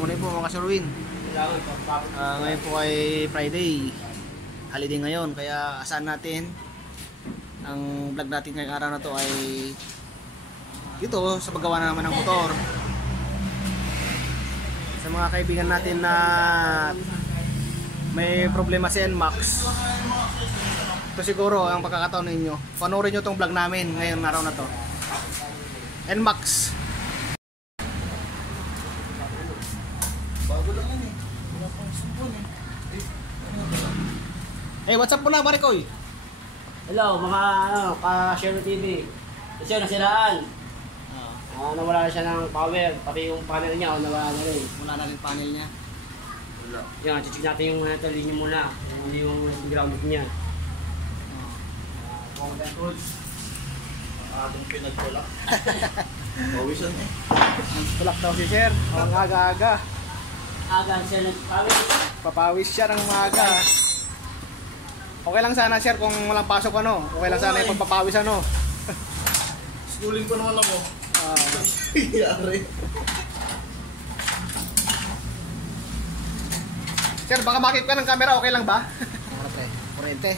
morning po mga kasurwin. Ngayon po ay Friday. Holiday ngayon, kaya asahan natin ang vlog natin ngayong araw na to ay dito sa paggawa na naman ng motor. Sa mga kaibigan natin na may problema si NMAX, ito siguro ang pagkakataon ninyo. Panoorin nyo itong vlog namin ngayong araw na to. NMAX. Bago lang yan eh. Wala pang sumpon eh. Hey, what's up po na, Marikoy? Hello, mga ka-Share TV. Kasi nasiraan. Nawala na siya ng power. Pati yung panel niya, nawala na rin. Wala na rin panel niya. Wala. Yan, check natin yung linya muna. Yung ground niya. Atong pinagtulak. Pawisan eh. Tulak daw si Sir. Ang aga-aga. Aga siya ng power. Papawis siya ng maaga. Okay lang sana, Sir, kung walang pasok ano. Okay lang sana yung pagpapawis ano. Schooling ko naman ako. Yari. Sir, baka makip ka ng camera, okay lang ba? Ano pre? Kurente.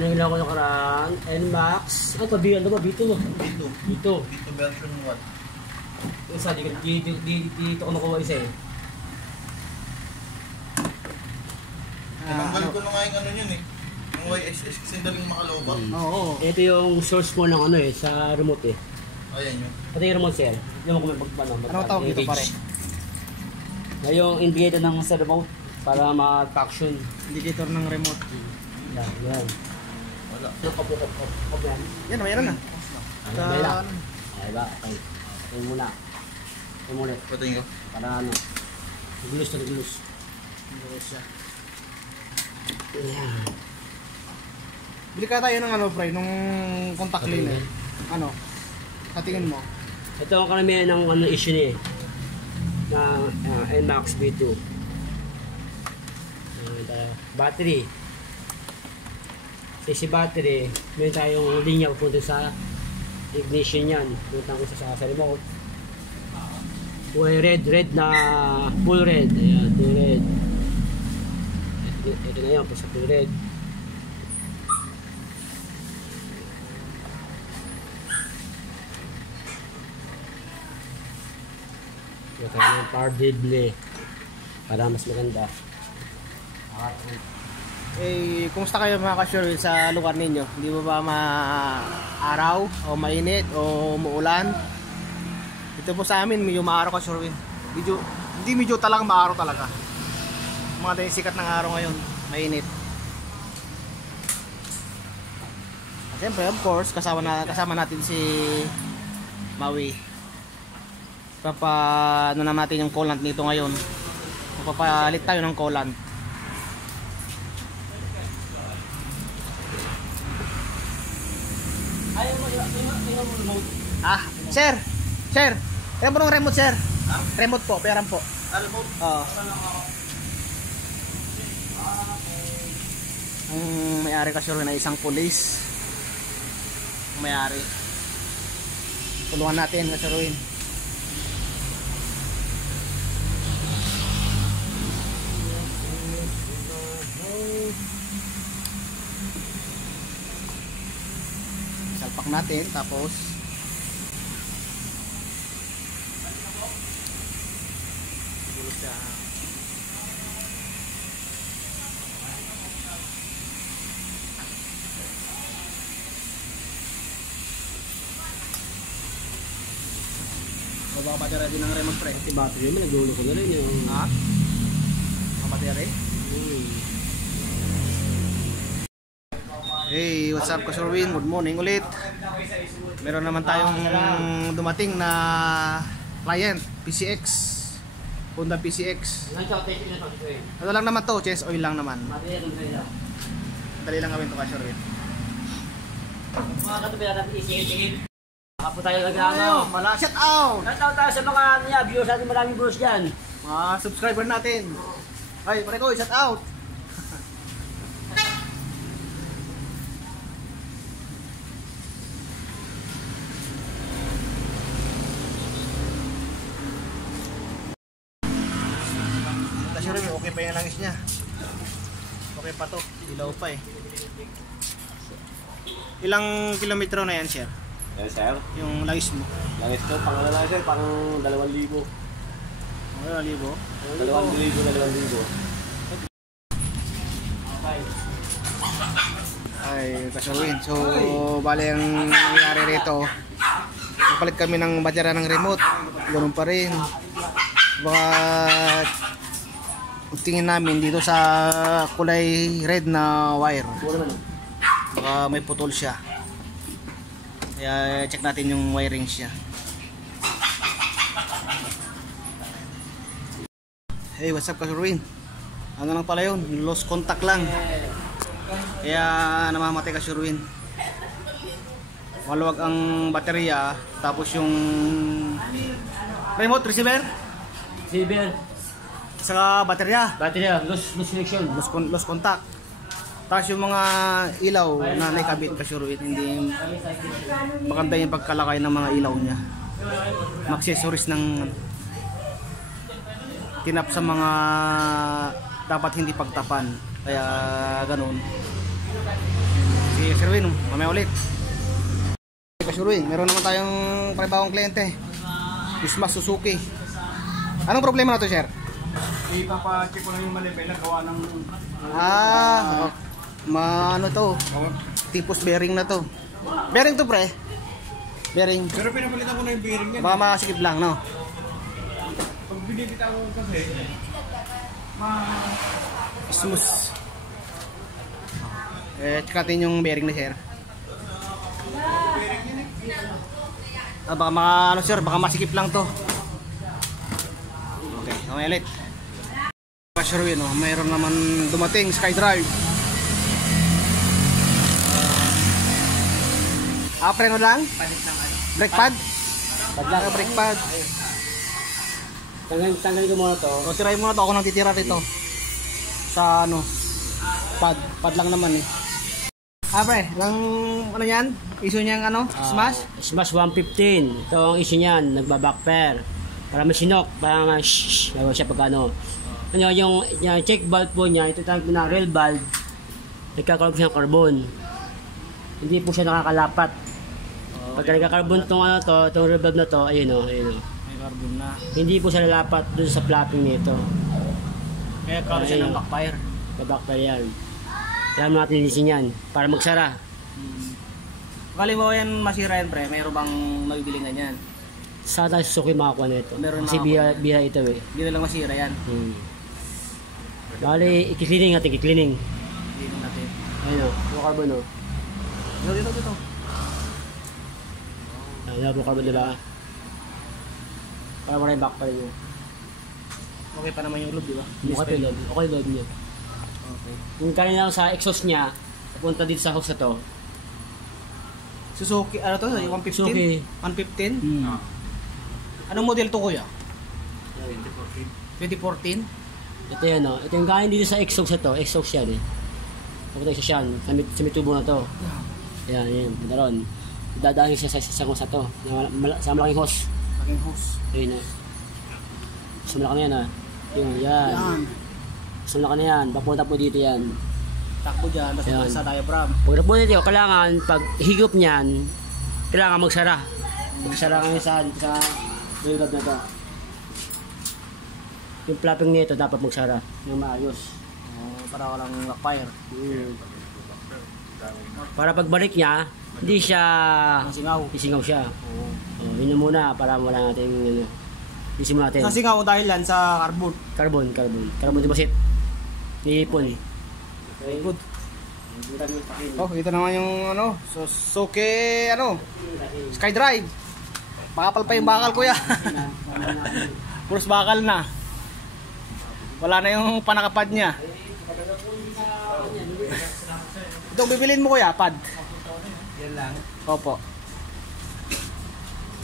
Ilan ko nakaraan. NMAX. Ano pa? Ano ba? B2. B2 version 1. Isa, dito ko nakuha isa eh. Tinanggal ko na nga yung ano yun eh. Yung YSS kasi daling makalooba. Oo. Ito yung source mo ng ano eh, sa remote eh. Ayan yun. Pati yung remote sir. Hindi mo kung magpano. Ano tawag dito pare? Yung indicator ng sa remote para mag-action. Indicator ng remote. Yan. Wala. Yung kapukop yan. Yan, mayroon na. Wala. Ay ba? Okay. Ito muna. Ito muna. Patingin ko. Para ano. Glus na glus. siya. Yan. Bili ka tayo ng ano, pre, nung contact cleaner. Ano? Katingin mo. Ito ang karamihan ng ano issue niya eh. Na NMAX B2. Battery. Si battery, meron tayong linya pupunta sa ignition yan. Punta ko sa remote. Kulay red na full red. Ayan, full red. Ito na yan, sa full red. Ito tayo ng power display para mas maganda. Eh, kumusta kayo mga ka-sure sa lugar ninyo? Hindi ba ma-araw o mainit o umuulan? Ito po sa amin, medyo maaraw ka-sure. Hindi medyo talagang maaraw talaga. Mga dahil sikat ng araw ngayon, mainit. At siyempre, of course, kasama natin si Maui. Ano na natin yung coolant nito ngayon. Papalit tayo ng coolant. Ah, sir. Kaya mo ng remote, sir. Remote po, peran po. Remote? Oo. Ang may-ari kasi rin na isang pulis. Ang may-ari. Tulungan natin kasi rin. Salpak natin, tapos siguro siya. Baba pa din ng remote pre. Si battery mo, naglulo ko na rin yung... Ha? Mabateri? Hey, what's up Kasurwin? Good morning ulit. Meron naman tayong dumating na client, PCX. Honda PCX. Ano lang naman to, chest oil lang naman. Dali lang gawin to Kasurwin. Mga katabi natin isingit-ingit. Baka po tayo nag-ano. Shout out! Shout out tayo sa mga viewers natin, maraming viewers dyan. Mga subscriber natin. Ay, pare ko, shout out! Kasi rin, okay pa yung langis niya. Okay pa to. Ilaw pa eh. Ilang kilometro na yan, sir? Eh, sir? Yung langis mo? Langis ko, pang ano lang, sir? Pang 2,000. 2,000? 2,000. Ay, kasurwin. So, bali ang nangyari rito, nagpalit kami ng baterya ng remote. Ganun pa rin. Baka tingin namin dito sa kulay red na wire. Baka may putol siya. Kaya check natin yung wiring siya. Hey, what's up kasurwin? Ano lang pala yun? Lost contact lang. Kaya namamatay ka Sherwin. Maluwag ang baterya, tapos yung remote receiver saka baterya, lost connection. lost contact. Tapos yung mga ilaw na naikabit ka Sherwin, hindi maganda yung pagkalakay ng mga ilaw niya. Accessories ng tinap sa mga dapat hindi pagtapan. Kaya ganun. Si Sherwin, mamaya ulit. Sherwin, meron naman tayong panibagong kliyente. Ismas Suzuki. Anong problema na to, sir? Ipapacheck ko lang yung malibay na gawa ng... Ano to? Tipos bearing na to. Bearing to, pre. Bearing. Pero pinapalitan ko na yung bearing yan. Baka makasikip lang, no? Pag binibita ko kasi, Smooth. Check natin yung bearing na, sir. Baka ano, sir, baka masikip lang to. Okay, okay ulit. Sherwin, mayroon naman dumating SkyDrive. Preno lang? Brake pad? Brake pad. Tanggalin ko muna to. O, tirahin muna to. Ako nang titira rito. Sa ano? Pad lang naman eh. Pre, lang ano yan? Issue niyang ano? Smash? Smash 115. Ito ang issue niyan. Nagbabackpair. Para may sinok. Para nga shhh. Gagawa siya pag ano. Ano yung check valve po niya. Ito tawag na rail valve. Nagkakaroon siya ng carbon. Hindi po siya nakakalapat. Pagka nagkakarbon itong ano to, itong rail valve na to, ayun o. May carbon na. Hindi po siya lalapat dun sa flapping nito. Kaya karoon siya ng backfire. Backfire yan. Kaya natin linisin yan para magsara. Kali mo yan masira yan, pre. Mayroon bang magigilingan yan? Sa tayo Suzuki makakuha na ito. Meron Kasi makakuha. bira ito eh. Hindi na lang masira yan. Bali, i-cleaning natin, i-cleaning. Hindi natin. Ayun o, yung carbon o. Dito. Ayun yung carbon diba? Para maraming backfire nyo. Okay pa naman yung loop, di ba? Okay yung load. Okay yung load nyo. Okay. Yung kanina lang sa exhaust niya, papunta dito sa hose na to. Suzuki, ano to? Yung 115? Suzuki. 115? Anong model to, kuya? 2014? Ito yan o. Ito yung kain dito sa exhaust na to. Exhaust yan eh. Papunta siya yan. Sa may tubo na to. Ayan, yan. Punta ron. Dadaan siya sa hose na to. Sa malaking hose. Malaking hose. Ayun o. Sa malaki na yan ah. Yung yan. Sa malaki na yan. Papunta po dito yan. Takbo dyan. Ayan. Sa diaphragm. Pag po dito, kailangan pag higop niyan, kailangan magsara. Magsara kami sa reload na to. Yung flapping nito dapat magsara. Yung maayos. Para walang backfire. Para pagbalik niya, hindi siya isingaw siya. Yun na muna para wala natin ano. Isin mo natin. Kasi nga dahil yan sa carbon. Carbon deposit. Iipon. Good. Oh, ito naman yung ano, Suzuki ano, SkyDrive. Makapal pa yung bakal, kuya. Puros bakal na. Wala na yung panakapad niya. Ito bibilin mo, kuya, pad. Yan lang. Opo.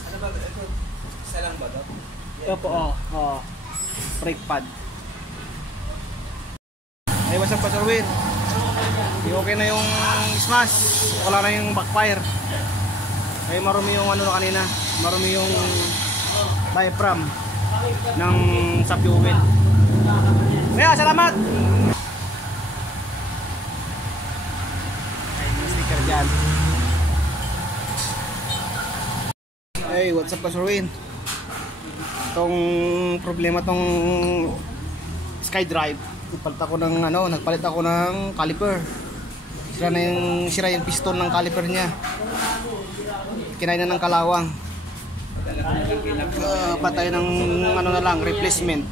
Ano ba ito? Isa lang ba ito? Opo, brake pad. Ay, what's up, Pastor Win? Okay na yung smash. Wala na yung backfire. Ay, marumi yung ano kanina. Marumi yung diaphragm ng sa fuel. salamat! Ay, may sticker dyan. Hey, what's up, Kasurwin? Itong problema tong SkyDrive. Nagpalit ako ng caliper. Sira yung piston ng caliper niya. Kinain na ng kalawang. Patay ng replacement.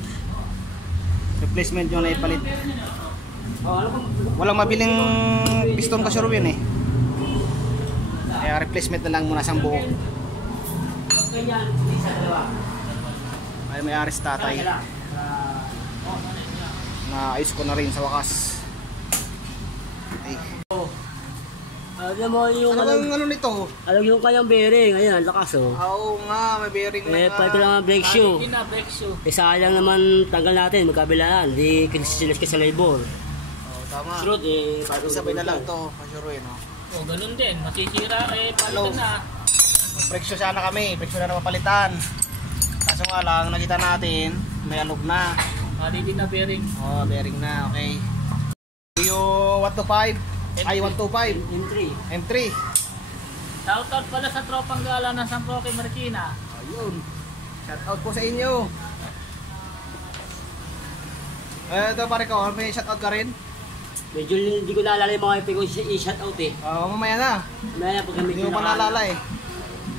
Replacement yung naipalit. Walang mabiling piston ka Sherwin eh. Kaya replacement na lang muna sang buo. Ay may aris tatay. Naayos ko na rin sa wakas. Ay. Alam mo yung ano nito? Alam yung kanyang bearing, ayun, ang lakas oh. Oo nga, may bearing na nga. Pwede lang ang brake shoe. Sayang naman tanggal natin, magkabilaan. Di kinisilas ka sa labor. Tama. Surot Sabay na lang to, Kasurwin. Ganun din. Masisira palitan na. Mag-break shoe sana kami, break shoe na mapalitan. Kaso nga lang, nakita natin, may alog na. Hindi na bearing. Bearing na, okay. Yung 125, ay 125. M3. Shoutout pala sa tropang gala ng San Roque, Marikina. Ayun. Shoutout po sa inyo. Ito pare ko, may shoutout ka rin? Medyo hindi ko naalala yung mga ipin ko i-shoutout eh. Mamaya na. Mamaya pag kami Hindi mo pa naalala eh.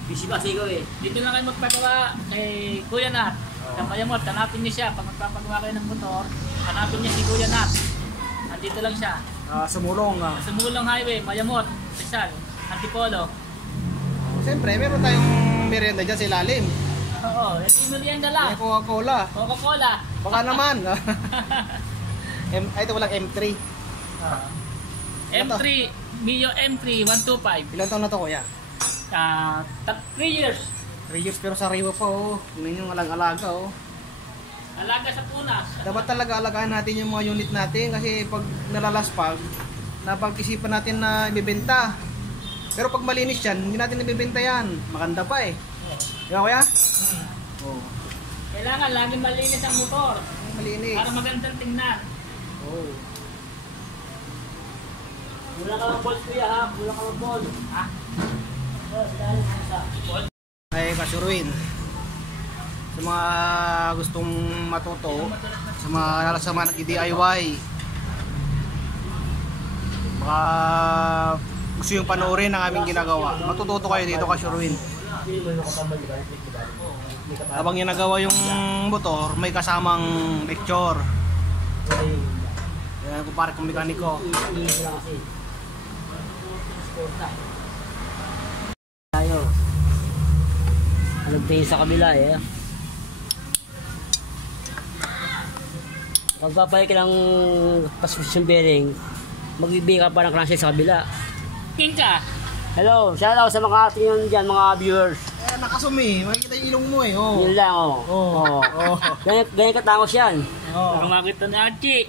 Busy kasi ko eh. Dito na kayo magpagawa kay Kuya Nat. Kamaya mo, hanapin niya siya. Pag magpapagawa kayo ng motor, hanapin niya si Kuya Nat. Andito lang siya. Sumulong. Sa Mulong Highway, Mayamot, Rizal, Antipolo. Siyempre, meron tayong merienda dyan sa ilalim. Oo, ito yung merienda lang. May Coca-Cola. Coca-Cola. Baka naman. Ito walang M3. M3, Mio M3 125. Ilan taon na to kuya? 3 years. 3 years pero sa riwa pa oh. Tingnan yung alang-alaga oh. Alaga sa punas. Dapat talaga alagaan natin yung mga unit natin kasi pag nalalaspag, napag-isipan natin na ibebenta. Pero pag malinis yan, hindi natin ibebenta yan. Maganda pa eh. Di ba kuya? Oh. Kailangan laging malinis ang motor. Malinis. Para magandang tingnan. Oh. Wala ka ng balls kuya ha, wala ka ng balls. Ha? Ay Kasurwin. Sa mga gustong matuto, sa mga nag-DIY, baka gusto yung panoorin ang aming ginagawa, matututo kayo dito Kasurwin. Habang ginagawa yung motor, may kasamang lecture. Yan kung pare kong mekaniko. Tayo. Alagtayin sa kabila eh. Pagpapalit ka ng suspension bearing, magbibigay ka pa ng crankshaft sa kabila. King ka. Hello, shoutout sa mga ating yun dyan, mga viewers. Nakasumi, makikita yung ilong mo eh. Oh. Yun lang oh. Ganyan katangos yan. Baka makita ni Archie.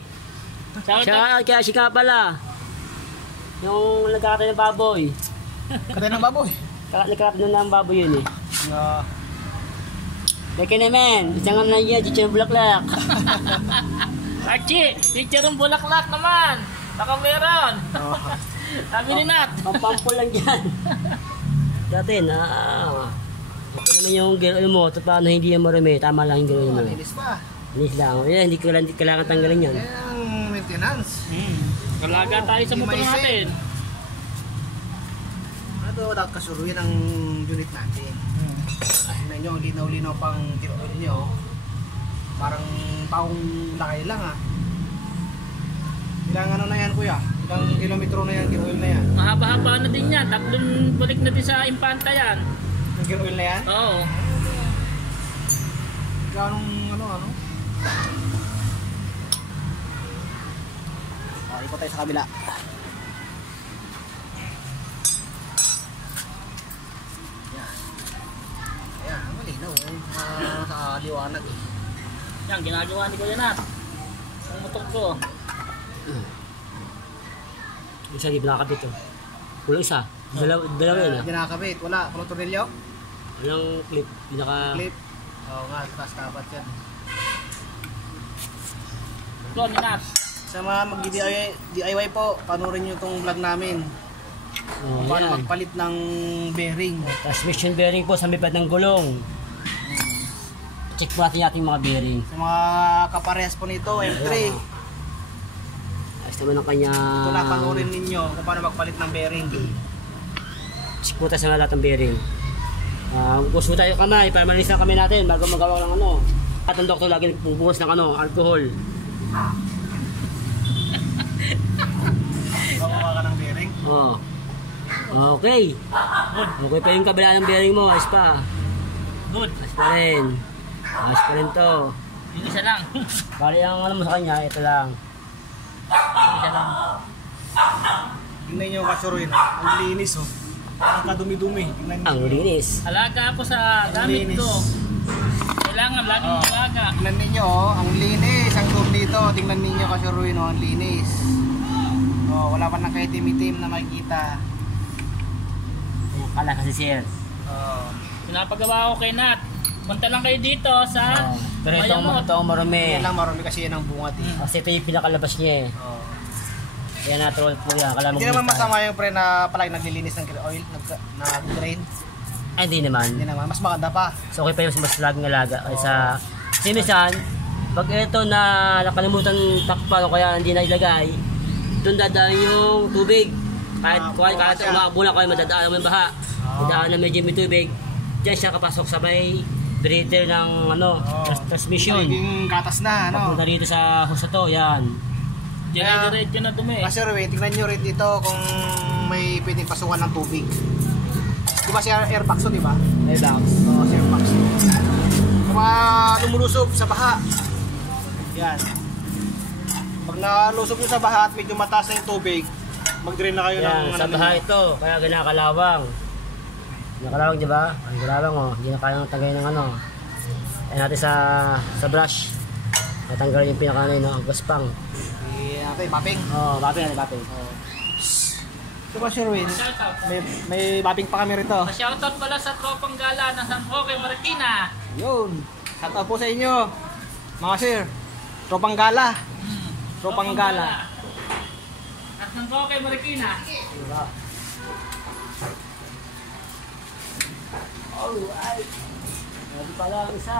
Kaya si ka pala. Yung nagkakatay ng baboy. Katay ng baboy. Nagkakatay ng baboy yun eh. Yeah. Laki naman, isang na yan, chichirong bulaklak. Archie, teacher ng bulaklak naman. Baka meron. Sabi ni Nat. Pampampol lang dyan. Dati na, okay naman yung gano'n mo, at paano hindi yan marami, tama lang yung gano'n mo. Malinis pa. Linis lang, yan, hindi kailangan tanggalin yan. Yan ang maintenance. Kalaga tayo sa motor natin. Ano dapat kasuruin ang unit natin. Tingnan nyo, linaw-linaw pang tiro-oil nyo. Parang taong lakay lang ha. Ilang ano na yan kuya? Ilang kilometro na yan, gear-oil na yan? Mahaba-haba na din yan. 3 balik na din sa Impanta yan. Yung gear-oil na yan? Oo. Ganong ano? Ikot tayo sa kabila. Ayan, malinaw sa liwanag eh. Yan, ginagawa ni Kuya Nat. Ang motor ko. Isa, di ba nakakabit oh. Kulang isa. Dalawa yun ah. Ginakabit, wala. Puro tornilyo? Walang clip. Clip. Oo nga, taas dapat yan. ko ni Nat. Sa mga mag-DIY po, panoorin nyo itong vlog namin. Oh, Kung paano yan. magpalit ng bearing. Transmission bearing po sa mipad ng gulong. Check po natin yung ating mga bearing. Sa mga kaparehas po nito, M3. Ayos naman ang kanya. Ito na, panoorin ninyo kung paano magpalit ng bearing. Check po tayo sa lahat ng bearing. Bukas mo tayo kamay para malinis na kami natin bago magawa ng ano. At ang doktor lagi nagpupuhos ng ano, alcohol. Magawa ka ng bearing. Oh. Okay. Okay pa yung kabila ng bearing mo, ayos pa. Good. Ayos pa rin. Ayos pa rin to. Yung isa lang. Bali ang ano mo sa kanya, ito lang. Yung isa lang. Tingnan nyo kasuruin. Ang linis oh. Ang kadumi-dumi. Tingnan nyo. Ang linis. Alaga ako sa gamit linis. ko. Kailangan laging alaga. Tingnan ninyo oh. Ang linis. Ang tube dito. Tingnan ninyo kasuruin oh. Ang linis. Oh, wala pa nang kahit itim na makikita. Kala kasi sir. Oh. Pinapagawa ko kay Nat. Punta lang kayo dito sa Pero Mayamot. ito ang marumi. Yan lang marami kasi yan ang bungat eh. Kasi ito yung pinakalabas niya eh. Oh. Kaya na-troll po yan. Kala Hindi naman masama yung pre na palagi naglilinis ng oil, nag-drain. Ay, hindi naman. Hindi naman, mas maganda pa. So okay pa yung mas laging alaga. Kaysa, kasi minsan, pag ito na nakalimutan takpan o kaya hindi na ilagay, doon dadaan yung tubig. Kahit umakbo na kayo, madadaan mo yung baha. Dadaan na medyo may tubig. Diyan siya kapasok sa may breather ng ano, transmission. Naging gatas na, ano. Papunta dito sa hose to, yan. Dire-diretso na dumi. Kasi Ruin, tingnan nyo rin dito kung may pwedeng pasukan ng tubig. Di ba si airbox to, di ba? Relax. Oo, si airbox. Kung mga lumulusob sa baha. Yan. Pag nalusob nyo sa baha at medyo mataas na yung tubig, mag-drain na kayo Yan, ng sa baha ito, kaya ginakalawang. Ginakalawang, di ba? Ang kalawang, oh. Hindi na kayang tagay ng ano. Ayan natin sa brush. Natanggalin yung pinaka-ano, no? Ang gaspang. Natin, mapping. Oo, bapping. Ito ba si Ruin? Shoutout. May mapping pa kami rito. Shoutout pala sa tropang gala ng San Roque, Marikina. Yun. Shout out po sa inyo. Mga sir. Tropang gala. Tropang gala. At San Roque, Marikina. Alright. Hindi pala ang isa.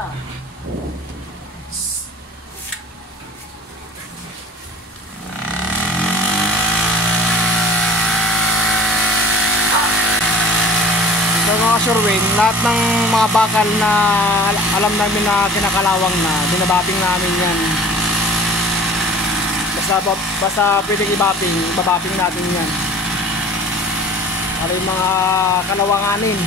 So mga Sherwin, lahat ng mga bakal na alam namin na kinakalawang na, binabapping namin yan. Basta pwedeng ibabapping natin yan. Para yung mga kalawanganin.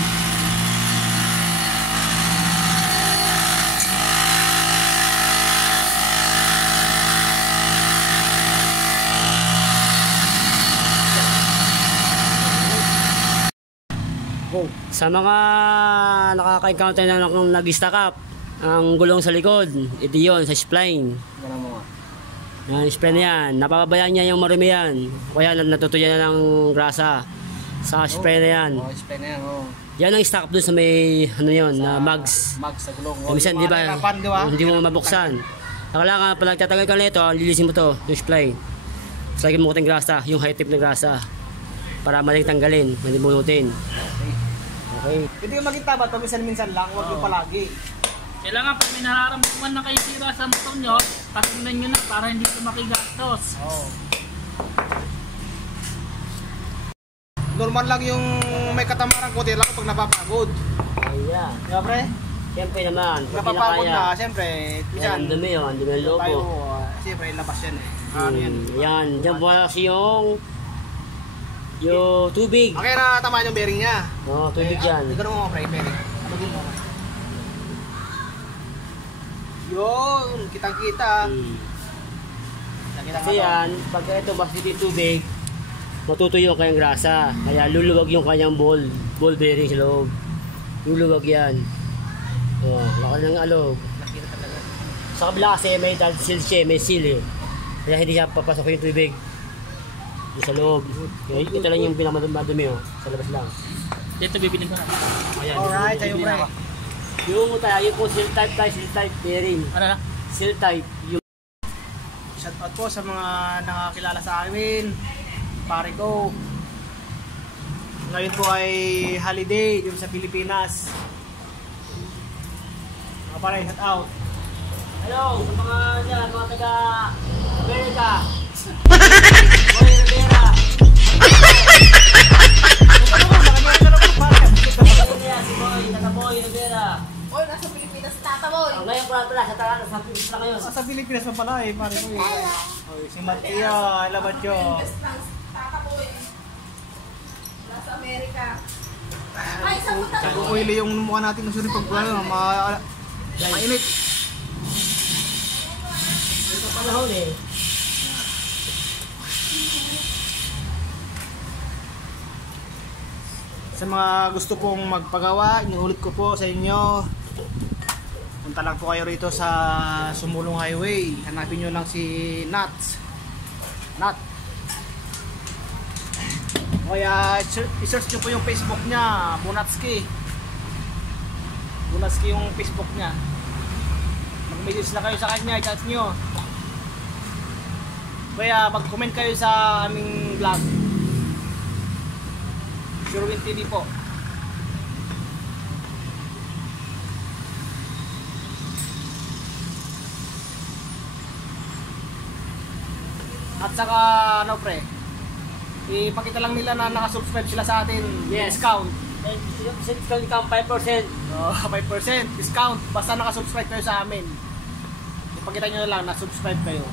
Sa mga nakaka-encounter na nag-stack up, ang gulong sa likod, ito yun, sa spline. Ganun mo nga. Yan, spline na yan. Napapabayaan niya yung marumi yan. Kaya natutuyan na ng grasa. Sa spline na yan. Oh, spray na yan, oh. Yan ang stack up dun sa may, ano yun, na mags. Mag sa gulong. Minsan, di ba, hindi mo mabuksan. Kailangan pag nagtatagal ka nito, lilisin mo to, yung spline. Tapos lagi mo kuting grasa, yung high tip na grasa. Para maling tanggalin, hindi bunutin. Okay. Hindi ka maging tama, minsan lang, huwag yung palagi. Kailangan pag may nararamdaman na kayo sira sa motor nyo, patingnan nyo na para hindi ko makigastos. Oh. Normal lang yung may katamaran ko, lang pag napapagod. Ayan. Di ba pre? Siyempre naman, pag Napapagod kinakaya. na, siyempre. Yan, ang dumi yun, ang dumi ng lobo. Tayo, siyempre, labas yan eh. Ano yan? Yan, dyan po kasi yung tubig. Okay na tamaan yung bearing niya. Oo, tubig yan. Ganun mo pre, bearing. Alugin mo. Yun, kitang-kita. Kasi yan, pag ito basta yung tubig, matutuyo kayang grasa. Kaya luluwag yung kanyang ball bearing sa loob. Luluwag yan. Oh, laki ng alog. Sa kabila kasi may seal siya, may seal eh. Kaya hindi siya papasok yung tubig. Yung sa loob. Kaya ito lang yung pinakamadumi oh. Sa labas lang. Dito bibilin ko na. Ayan, Alright, tayo pre. yung tayo, yung po seal type bearing. Ano na? Seal type, yung Shoutout po sa mga nakakilala sa amin. Pare ko. Ngayon po ay holiday dito sa Pilipinas. Mga pare, shoutout. Hello, sa mga dyan, mga taga America. Boy Rivera. Si Boy, taga Boy Rivera. Oy, nasa Pilipinas si Tata Boy. Ngayon pala, sa Tagalog, sa Pilipinas lang ngayon. Sa Pilipinas pa pala eh, pare ko eh. Oy, si Mattia, alabat yo. Pilipinas lang si Tata Boy. Nasa Amerika. Ay, isang punta na. Kukuhili yung mukha natin kasi rin pag mainit. Ito panahon eh. Sa mga gusto pong magpagawa, inuulit ko po sa inyo. Punta lang po kayo rito sa Sumulong Highway. Hanapin nyo lang si Nats. Nat. Kaya i-search nyo po yung Facebook niya, Bunatski. Bunatski yung Facebook niya. Mag-message na kayo sa kanya, i-chat nyo. Kaya mag-comment kayo sa aming vlog. Sherwin TV po. At saka ano pre, ipakita lang nila na nakasubscribe sila sa atin. Yes. Discount. Discount ka 5%. 5% discount basta nakasubscribe kayo sa amin. Ipakita nyo na lang na subscribe kayo.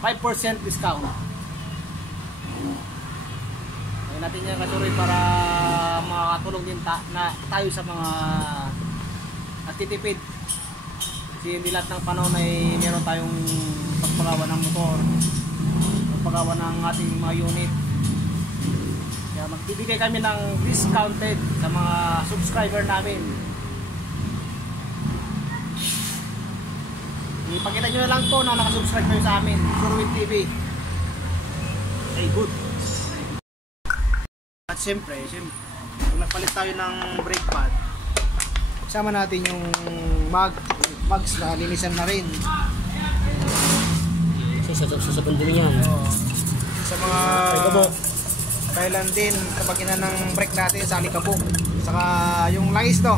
5% discount. Ayun natin yan kasuri para makakatulong din na tayo sa mga nagtitipid. Kasi hindi lahat ng panahon ay meron tayong pagpagawa ng motor, pagpagawa ng ating mga unit. Kaya magbibigay kami ng discounted sa mga subscriber namin. Ipakita nyo na lang po na nakasubscribe kayo sa amin, Sherwin TV. Okay, good. At siyempre, kung nagpalit tayo ng brake pad, sama natin yung mags na linisan na rin. Sasabon din yan. Sa mga Thailand din, kapag ina ng brake natin sa alikabok. Saka yung langis to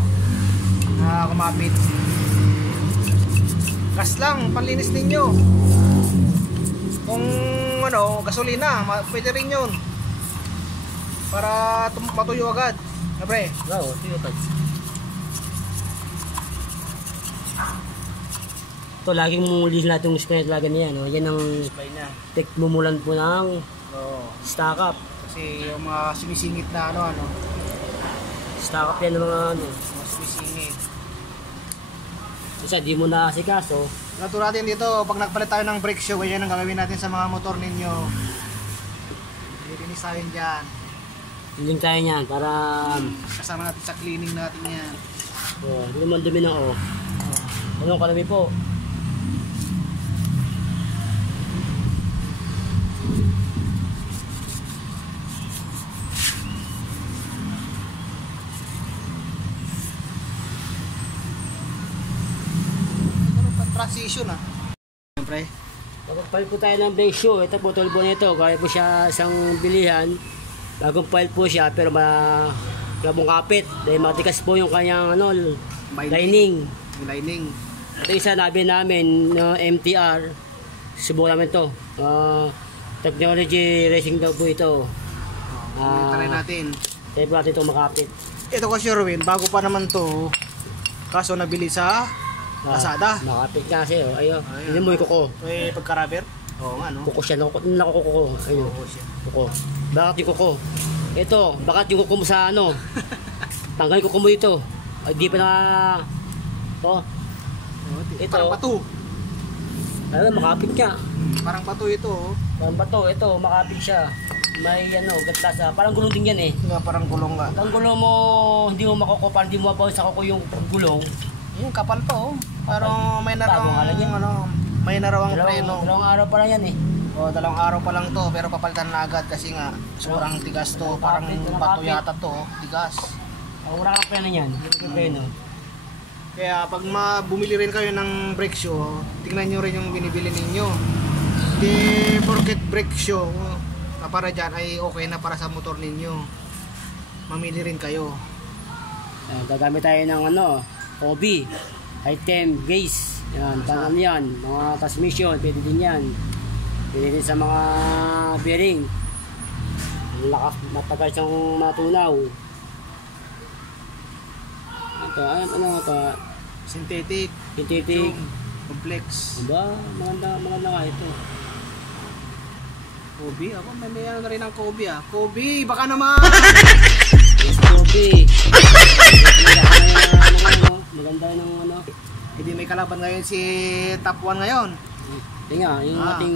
na kumapit. Gas lang, panlinis ninyo. Kung ano, gasolina, pwede rin yun. Para matuyo agad. Siyempre. Wow, tuyo tags. Ito, laging mumulis natin yung spray talaga niya. No? Yan ang mumulan po ng stock up. Kasi yung mga sumisingit na ano. Stock up yan ng mga ano. Mga sumisingit. Kasi di mo na asikaso. Nato natin dito, pag nagpalit tayo ng brake shoe, ganyan ang gagawin natin sa mga motor ninyo. Lilinis tayo dyan. Hindi tayo niyan para Kasama natin sa cleaning natin yan. hindi naman dumi na Ano kalami po? Transition Siyempre. Pagpapile po tayo ng brake shoe. Ito po, tulbo nito. Kaya po siya isang bilihan. Bagong file po siya pero malabong kapit. Dahil matikas po yung kanyang lining. Yung lining. Ito isa nabi namin MTR. Subukan namin to. Technology racing daw po ito. Try natin. Try po natin itong makapit. Ito ko Sherwin, bago pa naman to. Kaso nabili sa Lazada. Makapit nga kasi. Ayun. Hindi mo yung kuko. May pagka-rubber? Oo nga no. Kuko siya. Nakukuko. Ayun. Kuko. Bakit yung kuko? Ito. Bakit yung kuko mo sa ano? Tanggal yung kuko mo dito. Ay, di pa na... Ito. Parang bato. Ayun, makapit ka. Parang bato ito. Parang bato. Ito, makapit siya. May gatasa. Parang gulong din yan eh. Parang gulong nga. Ang gulong mo, hindi mo makuko. Parang hindi mo mabawi sa kuko yung gulong. Yung kapal pa Parang may narawang may narawang preno. Dalawang araw pa lang yan eh. Dalawang araw pa lang to pero papalitan na agad kasi nga sobrang tigas to. Parang bato yata to, tigas. Wala kang preno yan. Hindi ko preno. Kaya pag bumili rin kayo ng brake shoe, tingnan nyo rin yung binibili ninyo. Hindi porket brake shoe na para dyan ay okay na para sa motor ninyo. Mamili rin kayo. Gagamit tayo ng Kobe item gaze. Yan, tangan yan. Mga transmission, pwede din yan. Pwede din sa mga bearing. Lakas, matagal siyang matunaw. Ito, ano ito? Synthetic, Synthetic. complex. Diba? Maganda nga ito. Kobe, ako may ano na rin ang Kobe ah. Kobe, baka naman! Yes, Kobe. Maganda ng Hindi may kalaban ngayon si top 1 ngayon. Tingnan, yung ating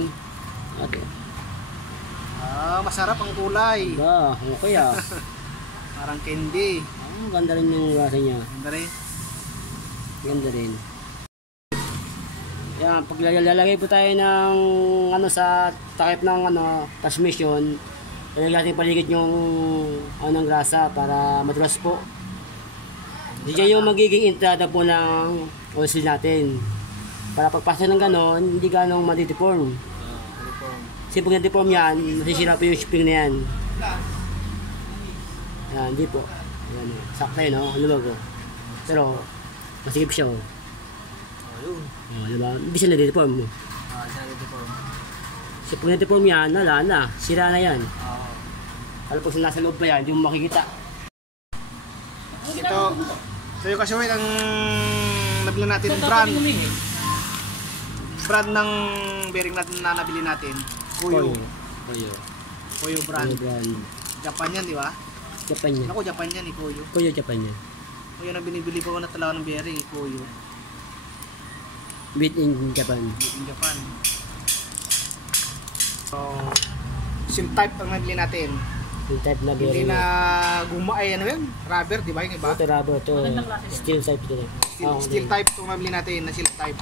Masarap ang kulay. ba, okay ah. Parang candy. Ganda rin yung klase niya. Ganda rin. Ganda rin. Yan, pag lalagay po tayo ng sa takip ng transmission, lalagay natin paligid yung ng grasa para madulas po. Diyan yung magiging entrada po ng oil seal natin. Para pagpasok ng ganon, hindi ganong matideform. Kasi pag na-deform yan, masisira po yung spring na yan. Yan, hindi po. Yan, sakto yun, lumag ko. Pero, masigip siya. Ayun. Diba? Hindi siya na-deform. Siya nag-deform. Kasi pag na-deform yan, wala na. Sira na yan. Alam pag nasa loob pa yan, hindi mo makikita. Ito yung kasuwit ang nabili natin brand. Brand ng bearing natin na nabili natin. Koyo. Koyo brand. Japan yan, di ba? Japan yan. Ako, Japan yan, Koyo. Koyo Japan yan. Koyo na binibili ko na talaga ng bearing, Koyo. Made in Japan. Made in Japan. So, sim type ang nabili natin. Yung type na Hindi bearing. na ano yun? Rubber, di ba yung iba? Ito rubber, ito Magandang klase yan. steel type ito. Steel type itong nabili natin na steel type.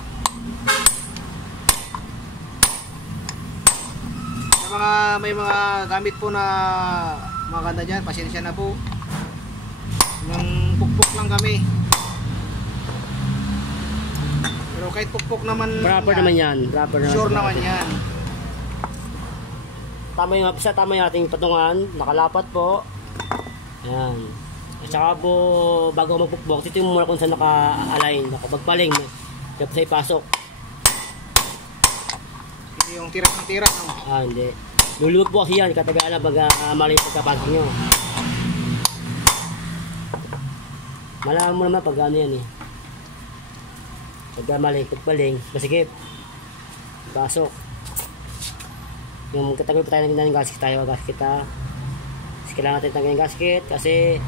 May mga gamit po na maganda dyan, pasensya na po. Nang pukpok lang kami. Pero kahit pukpok naman Proper naman yan. Proper naman. sure naman yan. Tama yung ating patungan. Nakalapat po. Ayan. At saka po, bago magpukpok, ito yung muna kung saan naka-align. Nakapagpaling. Kaya po sa ipasok. Hindi yung tiras ng tiras. No? Hindi. Lulubog po kasi yan. Katagala baga mali yung pagkapasok nyo. Malaman mo naman pag ano yan eh. Pagka mali, pagpaling, masikip. Pasok. Yung katagal pa tayo ng gasket tayo, gasket ha. Kasi kailangan natin tanggalin yung gasket kasi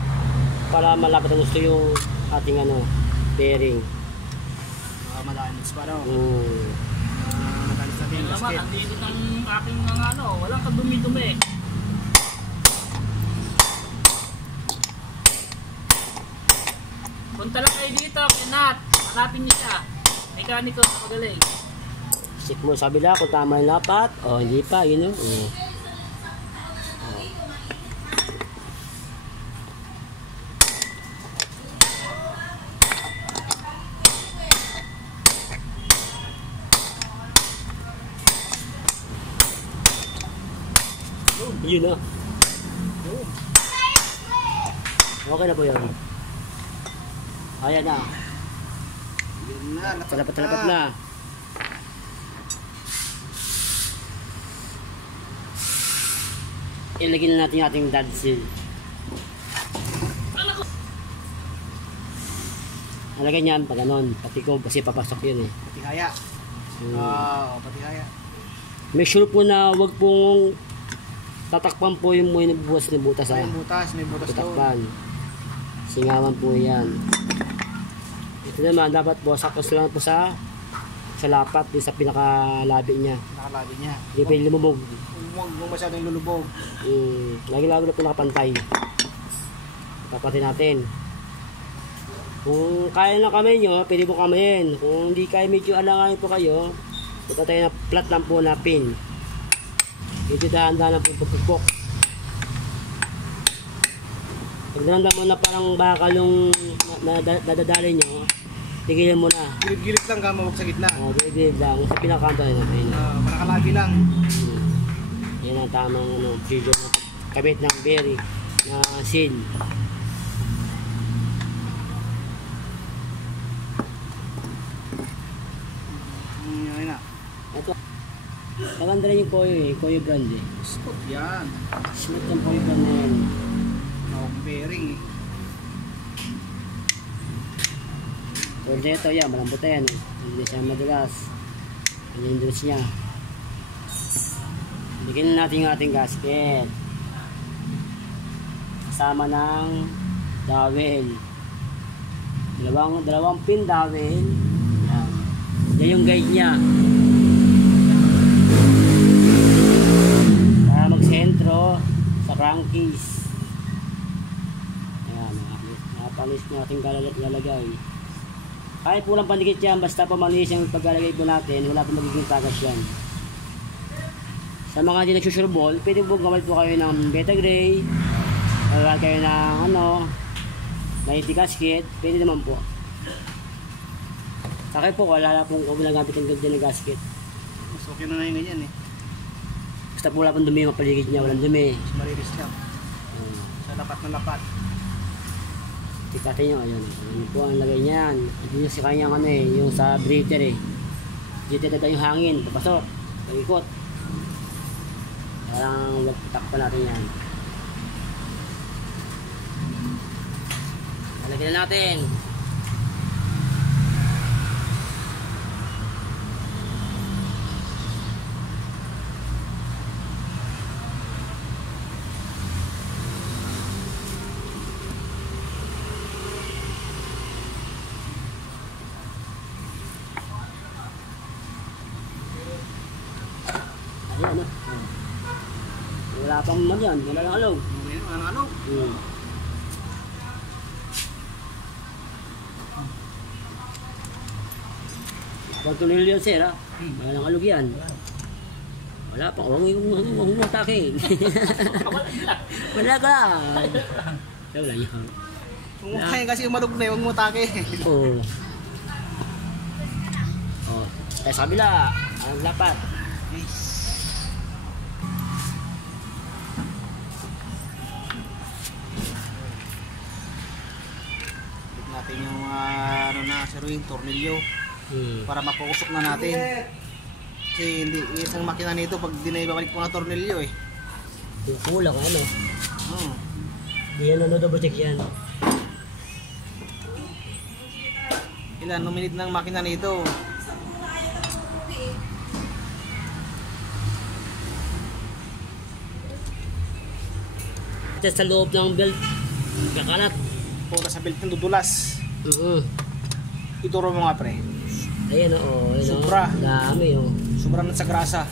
para malapit ang gusto yung ating bearing. Malanis pa raw. Malanis natin yung Naman, gasket. ang dinikit ng aking mga walang kadumi-dumi. Punta lang kayo dito, Kenat. Hanapin niyo siya. Mekaniko, magaling. Check mo sa kabila kung tama yung lapat. O, hindi pa, yun yung. Yun na. Okay na po yun. Ayan na. Yun na, Talapat na. Ilagay na natin yung ating dad seal. Alagay niyan pag ganon. Pati ko kasi papasok yun eh. Patihaya. Patihaya. Make sure po na wag pong tatakpan po yung may buwas na butas ha. May butas doon. Tatakpan. Singawan po yan. Ito naman dapat po sakos lang po sa lapat din sa pinakalabi niya. Nakalabi niya. Hindi pa yung lumubog. Huwag mo masyadong lulubog. Lagi-lagi na po nakapantay. Tapatin natin. Kung kaya na kamay nyo, pwede po kamayin. Kung hindi kaya medyo alanganin po kayo, punta tayo na flat lang po na pin. Ito dahan-dahan na po pagpupok. Pag naramdaman mo na parang bakal yung nadadali nyo, Tigilan mo na. Gilid-gilid lang, gamawag sa gitna. Gilid lang. Sa pinakanto na natin. Manakalabi lang. Yan ang tamang video na kabit ng berry na seal. Yan na. Ito. Maganda rin yung Koyo brand eh. Spot yan. Smooth yung Koyo brand na yan. Bearing eh. Tulad nito yan, malambot na yan eh. Hindi siya madulas. Ano yung dulas niya. Bigyan natin yung ating gasket. Kasama ng dowel. Dalawang pin dowel. Yan. Yan yung guide niya. Para magsentro sa crankcase. Ayan, nakapalis na ating lalagay. Kahit pulang pandikit yan, basta pamalis yung paglalagay po natin, wala pa magiging tagas yan. Sa mga hindi nagsusurbol, pwede po gamit po kayo ng beta gray, wala kayo ng 90 gasket, pwede naman po. Sa akin po, wala pong ginagamit ng ganyan ng gasket. Mas okay na yung ganyan eh. Basta po wala pong dumi, mapaligid niya, walang dumi. Mas marilis lang. Sa lapat na lapat. Tikatin nyo, ayun. Ayun po ang lagay niyan. Hindi nyo si kanyang yung sa breather eh. Breather na yung hangin, papasok, pag-ikot. Parang takpan natin yan. Lalagyan na natin. Ayan o. Wala pang man yan. Wala lang alog. Ano? Huwag tuloy yan sir ha. Wala lang alog yan. Wala pang. Huwag yung matake. Wala ka. Wala yan. Kung kaya kasi umalog na yung mutake. Oo. Oh. Tayo sa kabila. Ang lapat. Natin yung siruin, tornilyo para mapausok na natin kasi hindi isang makina nito pag di na ibabalik po na tornilyo eh. Yung kulang ano. Hindi yan double check yan. Ilan minute ng makina nito? Sa loob ng belt kakalat. Punta sa belt ng dudulas. Ituro mo nga pre. Ayan o. Sobra. Dami o. Sobrang sa grasa.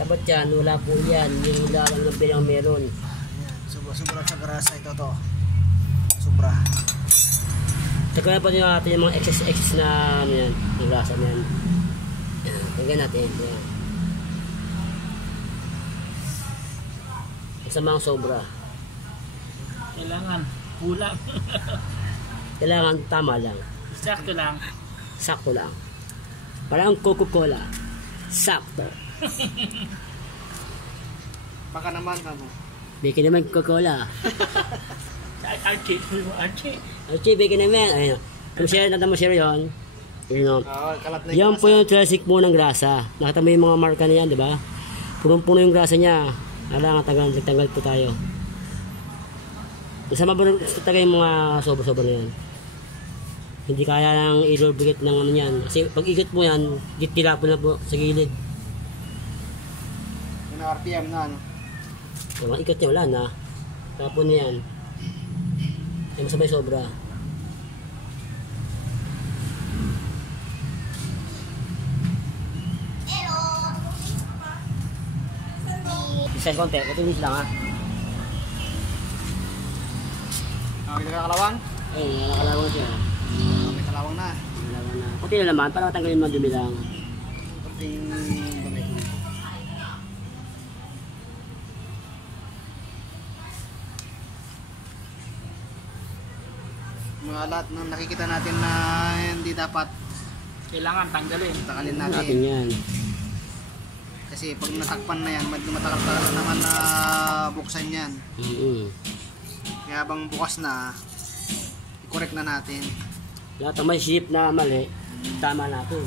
Dapat yan, wala po yan. Yung lalang ng pinang meron. Ayan. Sobra sa grasa ito to. Sobra. Tagay pa nyo natin yung mga excess na yan. Yung grasa na yan. Tagay natin. Yan. Kasama ang sobra. Kailangan kulang. Kailangan tama lang. Sakto lang. Sakto lang. Parang Coca-Cola. Sakto. Baka naman kamo. Bigyan naman Coca-Cola. Archie. Archie, bigyan naman. Ayun. Kung share natin mo share yun. Yun o. Kalat na Yan po yung trasic po ng grasa. Nakita mo yung mga marka na yan, di ba? Punong-puno yung grasa niya. Kailangan tanggal po tayo. Isa mabalik tagay yung mga sobra-sobra na yan. Hindi kaya lang i-lubricate ng ano yan. Kasi pag ikot mo yan, titila po na po sa gilid. Yung RPM na ano. Kung ikot niya, wala na. Tapon na yan. Ay masabay sobra. Isa konti, katulis lang ha. May kalawang? Nakalawang siya. May kalawang na. Nakalawang na. Kunti na naman, para matanggalin mo dumi lang. Kunting dumi. Mga lahat ng nakikita natin na hindi dapat Kailangan tanggalin. takalin Natin natin. yan. Kasi pag natakpan na yan, matagal na naman na buksan yan. Kaya habang bukas na, i-correct na natin. Lahat ng may ship na mali, tama natin.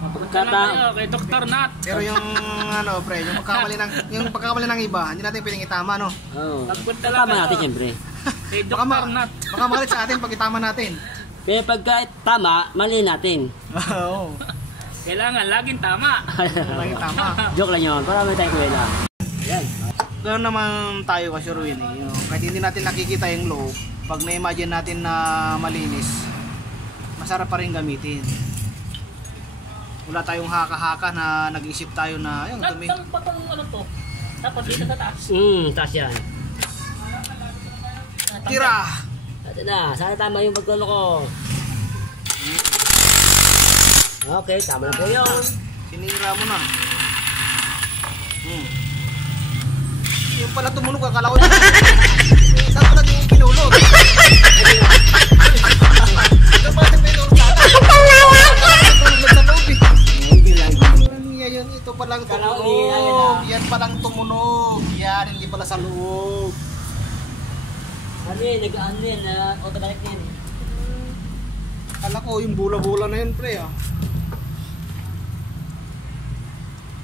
Punta lang kayo kay Dr. Nat. Pero yung ano, pre, yung pagkakamali ng iba, hindi natin pwedeng itama, no? Oo. Magpunta lang Tama kayo natin siyempre. kay Baka, Dr. Nat. baka magalit sa atin pag itama natin. Pero pagka tama, mali natin. Oo. Kailangan laging tama. Laging tama. Joke lang yun, para may tayo kuwela. Yan. Ganoon naman tayo kasi Ruin eh. Kahit hindi natin nakikita yung loob, pag na-imagine natin na malinis, masarap pa rin gamitin. Wala tayong haka-haka na nag-isip tayo na, ayun, dumi. Nagtang pa tong ano to. Dapat dito sa taas. Taas yan. Tira! Ito na, sana tama yung pagtulo ko. Okay, tama na po yun. Sinira mo na. Yung pala tumunog, akala ko yun. Saan ko naging pinulot? Ito pa natin pinulot sa atin. Tumunog sa loob eh. Yan, ito palang tumunog. Yan palang tumunog. Yan, hindi pala sa loob. Ano yun, nag-ano yun, automatic yun. Akala ko yung bula-bula na yun, pre, ah.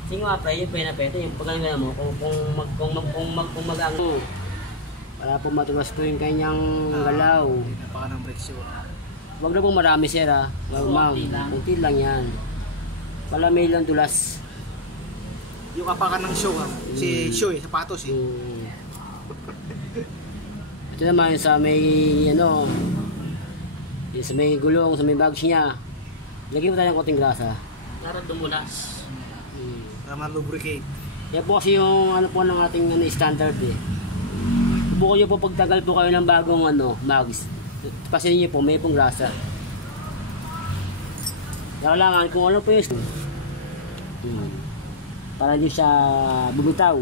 Sige nga pre, yung pinapete, yung pagkakagana mo, kung mag-ano. Para po matulas po yung kanyang galaw. Napaka ng brake shoe. Huwag na pong marami sir ha. Kunti lang. Kunti lang yan. Pala may ilang dulas. Yung apakan ng shoe, ah. Si shoe, sapatos, eh. Ito naman sa may ano, yung sa may gulong, sa may bags niya. Lagyan mo tayo ng konting grasa. Para dumulas. Para ma-lubricate. Yan po kasi yung ano po ng ating ano, standard eh. Subukan nyo po pagtagal po kayo ng bagong ano, bags. Kasi niyo po, may pong grasa. Kailangan kung ano po yung para hindi siya bumitaw.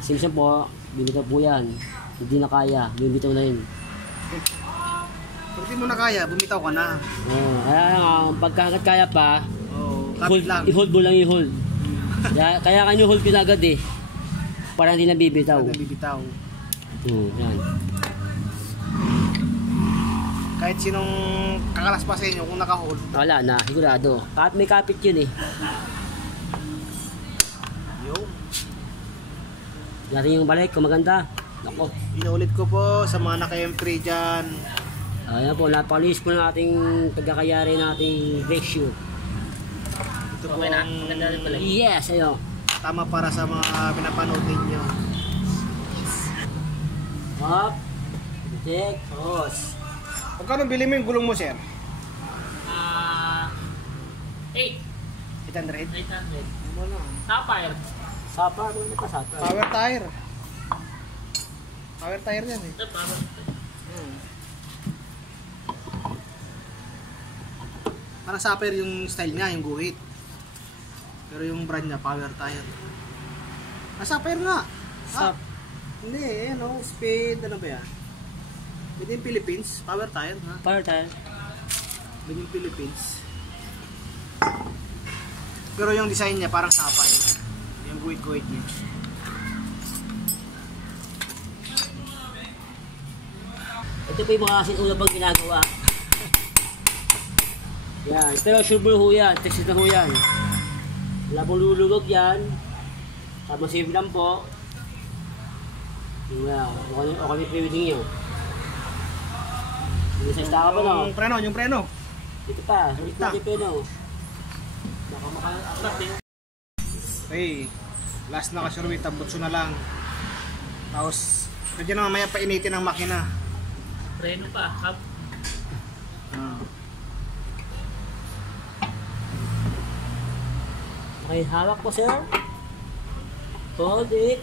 Simple po, bumitaw po yan. Hindi na kaya, bumitaw na yun. Pag di mo na kaya, bumitaw ka na. Kaya nga, pagkakat kaya pa, Cut lang. i-hold mo lang i-hold. Kaya kanyo hold yun agad eh. Para hindi nabibitaw. Nabibitaw. Yan. Kahit sinong kakalas pa sa inyo kung naka-hold. Wala na, sigurado. Kahit may kapit yun eh. Yo. Natin yung balik, kung maganda. Nako. Inuulit ko po sa mga naka-M3 dyan. Ayan po, napalinis po ng ating pagkakayari ng ating brake shoe. Ito po Okay na, ang maganda rin pala. Yes, ayo. tama para sa mga pinapanood ninyo. Up. Check. Hose. Pagkano bili mo yung gulong mo, sir? 8. 800? 800. Wala. Sapphire. Sapa, ano na pa sapa? Power tire. Power tire yan eh. Ito, parang Parang sapper yung style niya, yung guhit. Pero yung brand niya, power tire. Sapper nga. Sap. Hindi, ano, speed, ano ba yan? Within Philippines, power tire nga. Power tire. Within Philippines. Pero yung design niya parang sapphire. Yung guhit-guhit niya. Ito po yung mga sinula pang ginagawa. Yan. Pero sure ho yan. Texas na ho yan. Wala pong lulugog yan. Tapos save lang po. Yan. Okay yung pre-wedding nyo. Yung sa istaka pa no? Yung preno. Dito pa. Dito pa yung preno. baka maka-attract din. Hey, last na kasurwit, tambutso na lang. Tapos, pwede na mamaya painitin ang makina. Preno pa. Okay, hawak po sir. Hold it.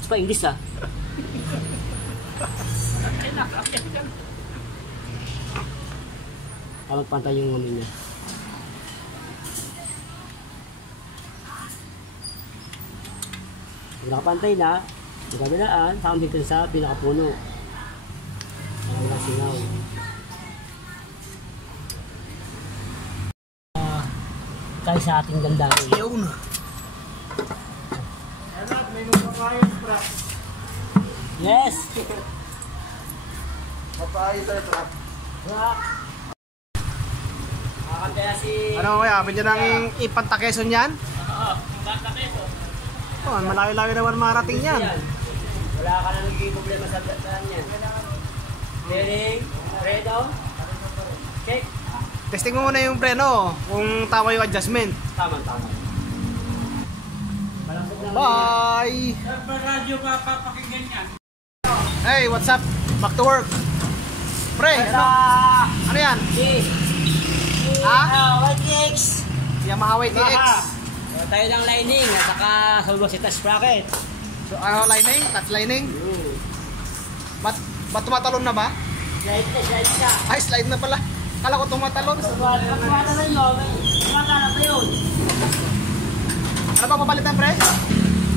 It's pa English ah. Ay, nakakit ka. Hawak pantay yung ano niya. Pag nakapantay na, Sa kabilaan, saan dito sa pinakapuno. Wala singaw. Kaya sa ating damdamin. Yun. Yes! Papayos tayo, trap. Makakantaya si... Ano kaya, pwede nang ipantakeson yan? Oo, ang ganda keso. Oh, malayo-layo naman marating yan. Wala ka na naging problema sa daan yan. Bearing, fredo, check. Testing mo muna yung preno, kung tama yung adjustment. Tama. Bye! Radyo pa papakinggan yan. Hey, what's up? Back to work. Pre, ano yan? Ha? YTX. Yamaha YTX. Tayo ng lining at saka sulbo si touch sprocket. So, ano lining? Touch lining? Ba't tumatalon na ba? Slide ka. Ay, slide na pala. Kala ko tumatalon. Pagkuhata na yun, kumagana pa yun. Ano ba papalitan, pre?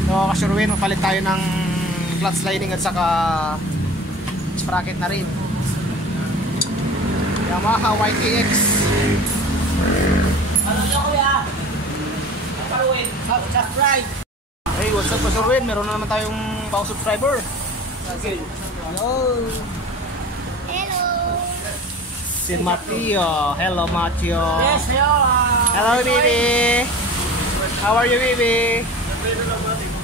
So, kasurwin, mapalit tayo ng clutch sliding at saka sprocket na rin. Yamaha YTX. Ano nyo kuya? Paparuin. Subscribe. Hey, what's up, kasurwin? Meron na naman tayong bago subscriber. Okay. Hello. Si Mateo. Hello, Mateo. Yes, hello. Hello, baby. How are you, baby?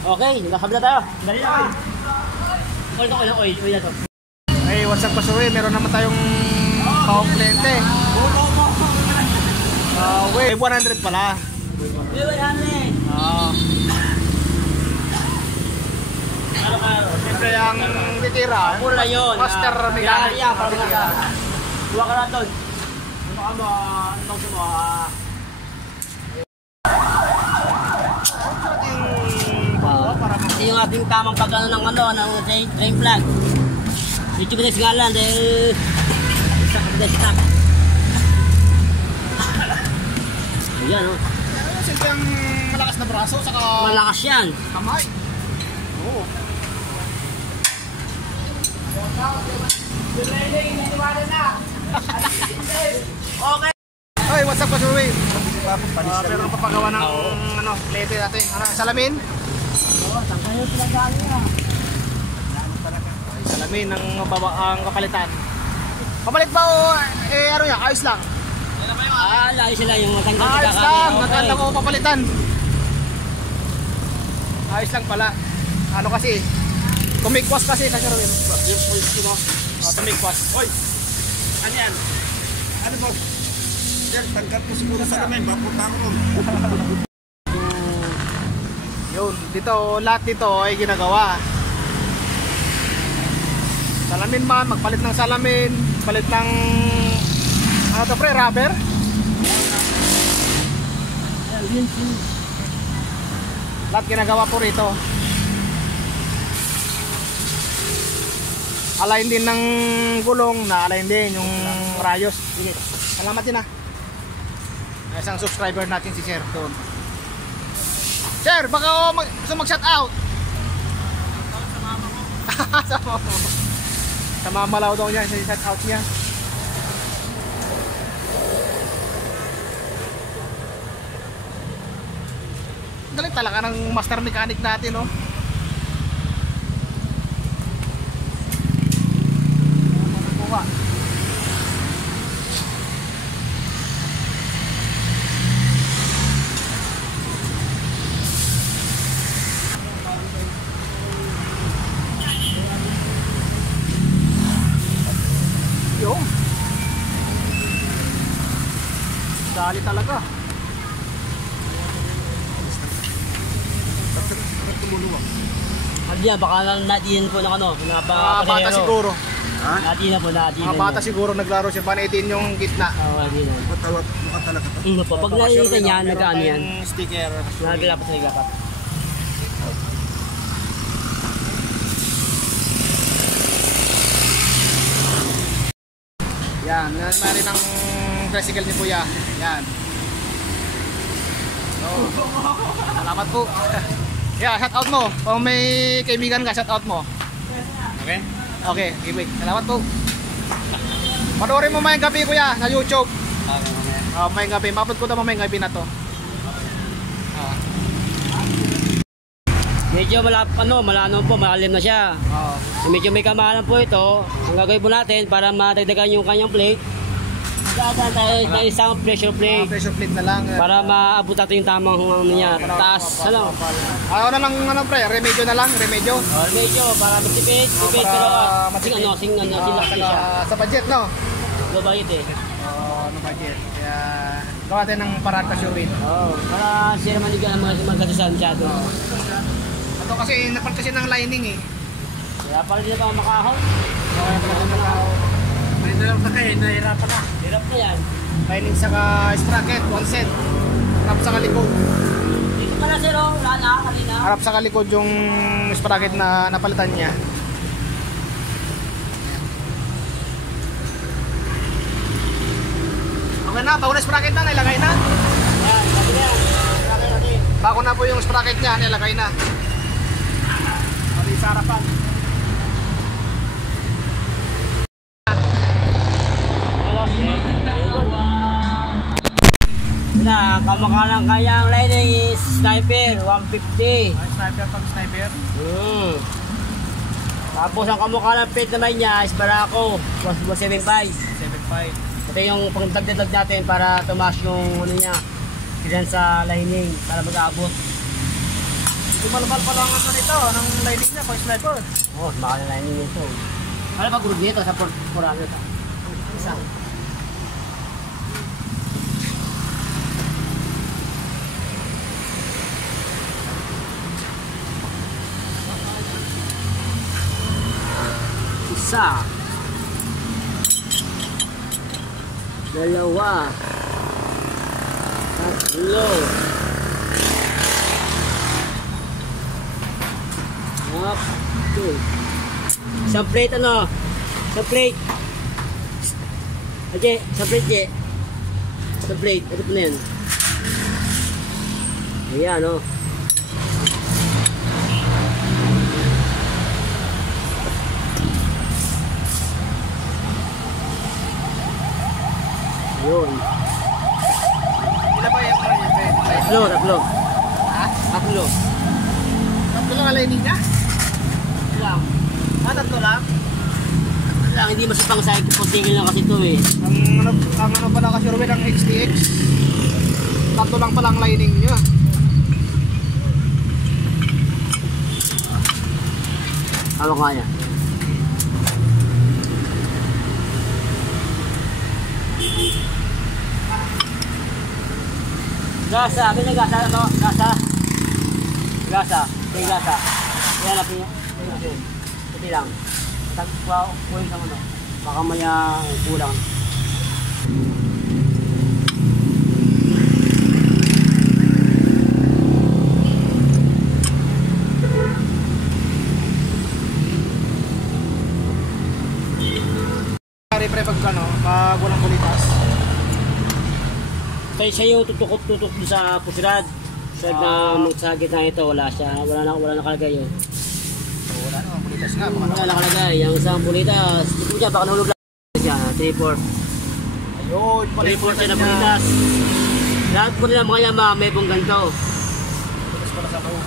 Okay, nakakabla tayo. Dali na kayo. Oil na to. Hey, what's up, kasurwin? Meron naman tayong bagong kliyente. Wait, 100 pala. Siyempre ang titira. Puro lang yun. Master mechanic. Yeah, para mga Buwa ka lang doon. Ano ka mo? Ano ka mo? Ito yung ating tamang pag-ano ng drain plug. YouTube na singalan dahil stop. Ayan o. Siyempre ang malakas na braso, saka Malakas yan. kamay. Oo. Okay. Hey, what's up, kasurwin? Pero papagawa ng ano, kliyente natin. Salamin? Salamin ng ang kapalitan. Papalit ba o ano yan? Ayos lang. Layo sila yung matanggal sa Ayos lang. Maganda ko papalitan. Ayos lang pala. Ano kasi? Tumikwas kasi sa Sherwin. Tumikwas. Hoy! Ano yan? Ano ba? Yan, tangkat mo siguro sa lamin. Papunta ko ron. Yun, dito, lahat dito ay ginagawa. Salamin man, magpalit ng salamin, palit ng ano to pre, rubber. Lahat ginagawa po rito. Align din ng gulong, na-align din yung rayos. Sige, salamat din ah. Isang subscriber natin si Sir doon. Sir, baka gusto mag-shout out. Sa mama mo. Sa mama law daw niya, sa shout out niya. Galing talaga ng master mechanic natin, no? Buka. Yung dali talaga. Hindi yan, baka lang natin po ng ano, Mga bata siguro. Natin na po, natin Mga bata siguro naglaro siya. Panitin yung gitna. Oo, hindi na. Matawat mo ka talaga. Pag nakikita niya, nag-ano yan. Sticker. Naglapat sa naglapat. Yan, meron ng tricycle ni Kuya. Yan. So, salamat po. Yeah, shout out mo. Kung may kaibigan ka, shout out mo. Okay? Okay, ibig. Salamat po. Panoorin mo Mayang Gabi kuya sa YouTube. Mayang Gabi. Mapod ko na Mayang Gabi na to. Medyo malano po, malalim na siya. Medyo may kamahalan po ito. Ang gagawin po natin para matagdagan yung kanyang plate. Dadaan tayo ng isang pressure plate. Pressure plate na lang. Para maabot natin yung tamang niya. Taas, ano? Ano na lang, ano pre? Remedyo na lang, remedyo. Medyo, para matipid, tipid, pero sing laki siya. Sa budget, no? Low budget eh. Ano budget? Kaya, gawa tayo ng paraan ka sure. Para siya naman yung magkasusan siya. Ito kasi, napal kasi ng lining eh. Kaya pala din pa makahon. May dalang sa kayo, nahirapan na. Hirap na yan. Lining sa sprocket, 1 cent. Harap sa kalikod. Dito pala sir, wala na kanina. Harap sa kalikod yung sprocket na napalitan niya. Okay na, bago na sprocket na, nilagay na. Yan, sabi na yan. Ilagay natin. Bago na po yung sprocket niya, nilagay na. Pati sa harapan. Na, kamakalang kayang lining is sniper, 150. Sniper pag sniper. Tapos ang kamakalang plate naman niya is Barako, 175. 7.5. Ito yung pagdagdag natin para tumaas yung ano niya, diyan sa lining para mag-aabot. Tumalbal pa lang ito nito, ng lining niya pag sniper. Oh, mahal na lining nito. Ano ba group nito sa Purano ito? Isa. Isa. Dalawa. Tatlo. Okay. Isang plate ano? Isang plate. Okay, isang plate je. Isang plate. Ito po na yan. Ayan o. Yun. Ilan ba yung Tatlo. Ha? Tatlo. Tatlo lang ang lining niya? Lang. Tatlo lang? Lang, hindi masipang sa tingin lang kasi ito eh. Ang ano pala kasi Ruben, ang XTX. Tatlo lang pala ang lining niya. Ano kaya? Gasa, ano gasa na to? Gasa. Gasa. May gasa. Yan na po. Puti lang. Tagpa ko yung ano. Baka maya kulang. Pre pag ano, pag walang kulitas. Kaya siya yung tutok sa pusilad. Sa gitna ito, wala siya. Wala nakalagay yun. Wala naman kulitas nga. Wala nakalagay. Yung isang pulitas. Ito siya, baka nahulog lang siya. 3/4. Ayun, 3/4 siya na pulitas. Lahat po nila mga Yamaha may pong ganito. Kulitas pala sa loob.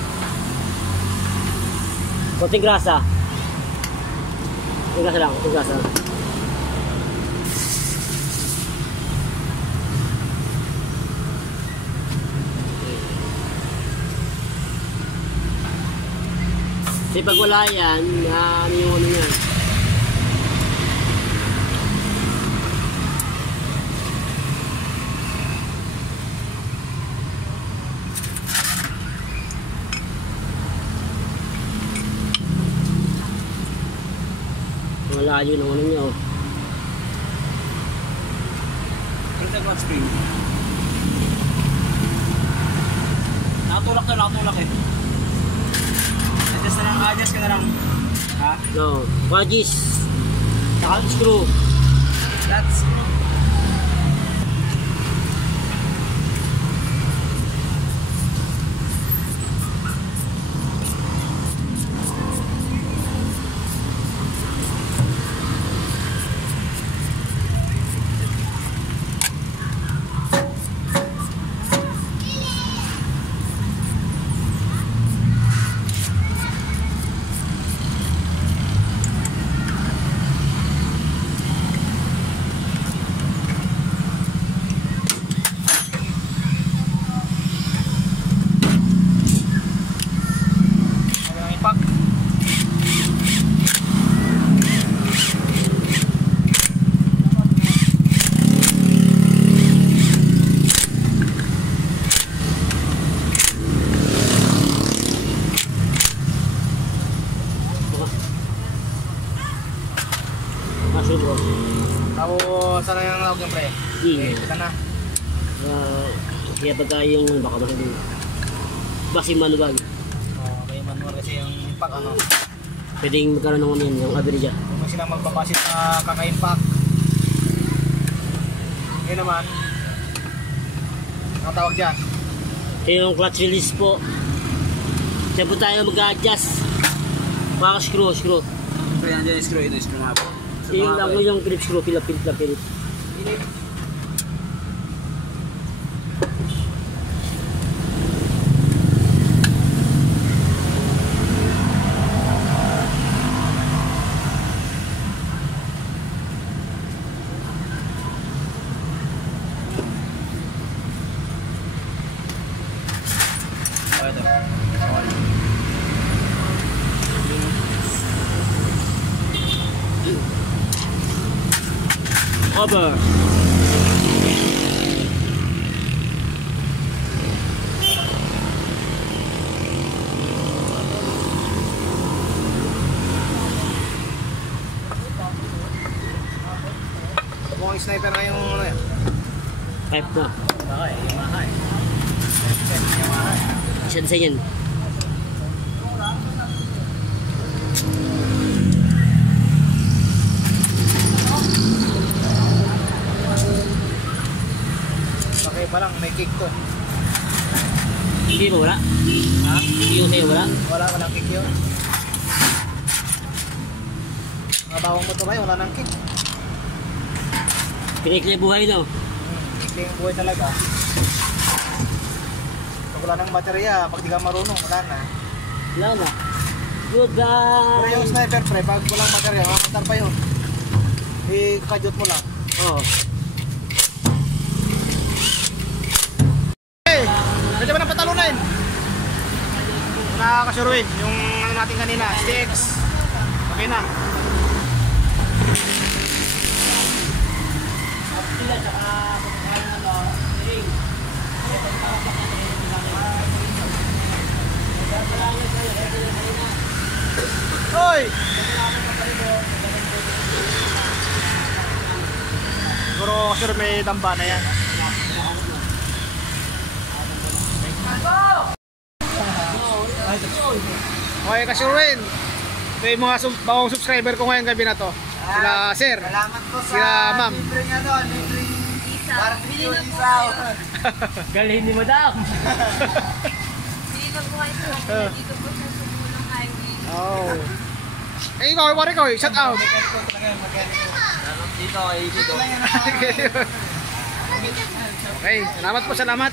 Konting grasa. Konting grasa lang, konting grasa. Kasi pag wala yan, ano yung ano yan? Wala yun ang ano niya oh. Ito yung spring. Nakatulak eh. Adjust na lang, adjust ka na lang. Ha? No, wedges. Saka screw. That's Saan na yung lawag yung pre? Hindi. Kita na. Kaya pagka yung baka masyadong basi manual, May manual kasi yung impact ano. pwedeng magkaroon ng ano yun, yung average dyan. Kung sila magbabasit na kaka-impact. Ngayon naman, ang tawag dyan. Kaya yung clutch release po, diyan po tayo mag-adjust. Mga screw. So yan dyan, screw ito, screw nga po. Yung lang yung Phillips screw, Phillips. Cover. Mukhang sniper na yung ano yan. Type na. Okay, Yamaha eh. Isa design yan. Okay pa lang, may kick to. Hindi ba wala? Ha? Yung sa'yo wala? Walang kick yun. Mga bawang motor ay wala nang kick. Pinikli buhay no? Kick yung buhay talaga. Pag wala nang baterya, pag di ka marunong, wala na. Wala na. Good Pero yung guys! sniper pre, pag walang baterya, makatar pa yun. I-kadyot mo lang. Oh. Hey! Pwede ba nang patalunin? Nakakasuruin. Yung ano natin kanina, sticks. Okay na. Hoy! Siguro sure may damba na yan. Okay, kasurwin. Ito yung mga bawang subscriber ko ngayong gabi na to. Sila sir. Salamat po Sila ma'am. libre nga doon, libre barbecue isaw. Galhin ni madam! Dito po kayo. Dito po sa Sumulong Highway. Oh. Eh, ikaw, pare ko, shout out. Dito kay dito. Okay, salamat po, salamat.